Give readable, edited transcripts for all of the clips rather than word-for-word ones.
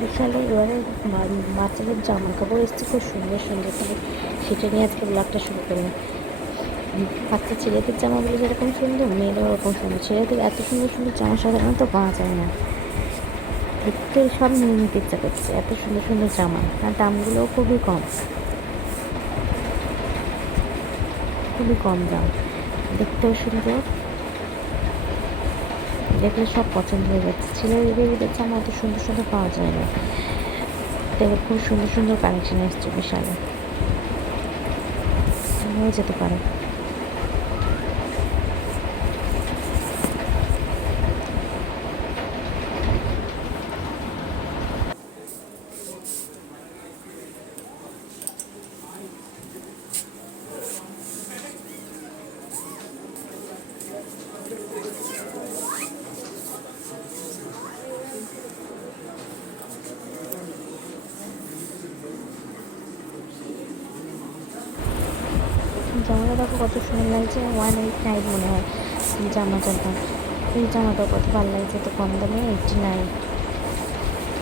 বিশালে এবারে বাচ্চাদের জামা কাপড় এসছে খুব সুন্দর সুন্দর, তাহলে সেটা নিয়ে আজকে ব্লগটা শুরু করলাম। বাচ্চা ছেলেদের জামাগুলো যেরকম সুন্দর, মেয়েরাও ওরকম সুন্দর। ছেলেদের এত সুন্দর সুন্দর জামা সাধারণত পাওয়া যায় না, দেখতে সব নিয়ে নিতে ইচ্ছা করছে, এত সুন্দর সুন্দর জামা। আর দামগুলোও খুবই কম, খুবই কম দাম, দেখতেও সুন্দর, দেখলে সব পছন্দ হয়ে যাচ্ছে। ছেলেদের জামা অত সুন্দর সুন্দর পাওয়া যায় না, দেখে খুব সুন্দর সুন্দর কালেকশন এসছে বিশালে, হয়ে যেতে পারে। জামাটা দেখো কত সুন্দর লাগছে, 189 মনে হয় জামাটার দাম। এই জামাটা কত ভালো লাগছে, এত কম দামে 89।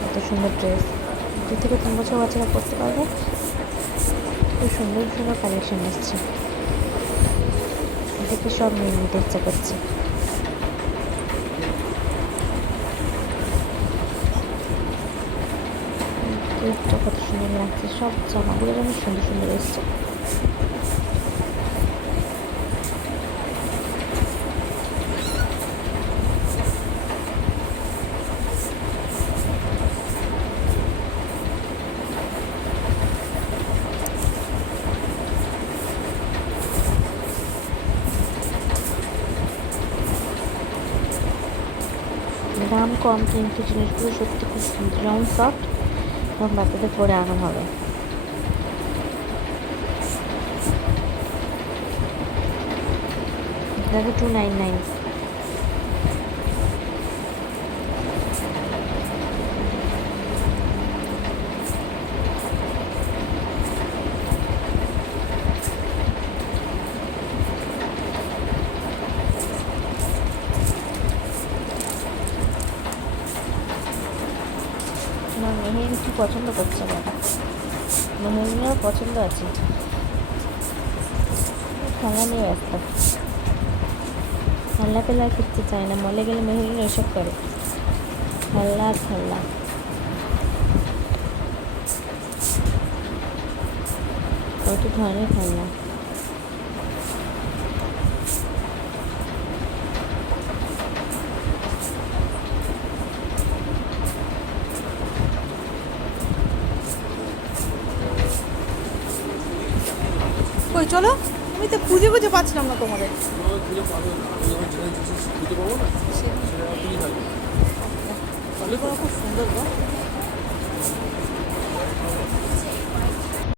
এত সুন্দর ড্রেস, 2 থেকে 3 বছর বাচ্চারা পরতে পারবে। খুব সুন্দর সুন্দর কালেকশন এসছে, দেখে সব নিয়ে নিতে ইচ্ছা করছে। ড্রেসটা কত সুন্দর লাগছে, সব জামাগুলো যেন সুন্দর সুন্দর এসছে। দাম কম, কিন্তু জিনিসগুলো সত্যি খুব সুন্দর, যেমন সফট এবং বাচ্চাদের পরে আরাম হবে। দেখো 299। আমার মেহেরিন কি পছন্দ করছে বাবা, মেহেরিনেরও পছন্দ আছে, খেলা নিয়ে ব্যস্ত, খেলনা পেলে আর কিনতে চায় না। মলে গেলে মেহেরিন এসব করে, খেলনা আর খেলনা। কত ধরনের খেলনা, কই চলো, আমি তো খুঁজে খুঁজে পাচ্ছিলাম না তোমাদের। খুব সুন্দর গো।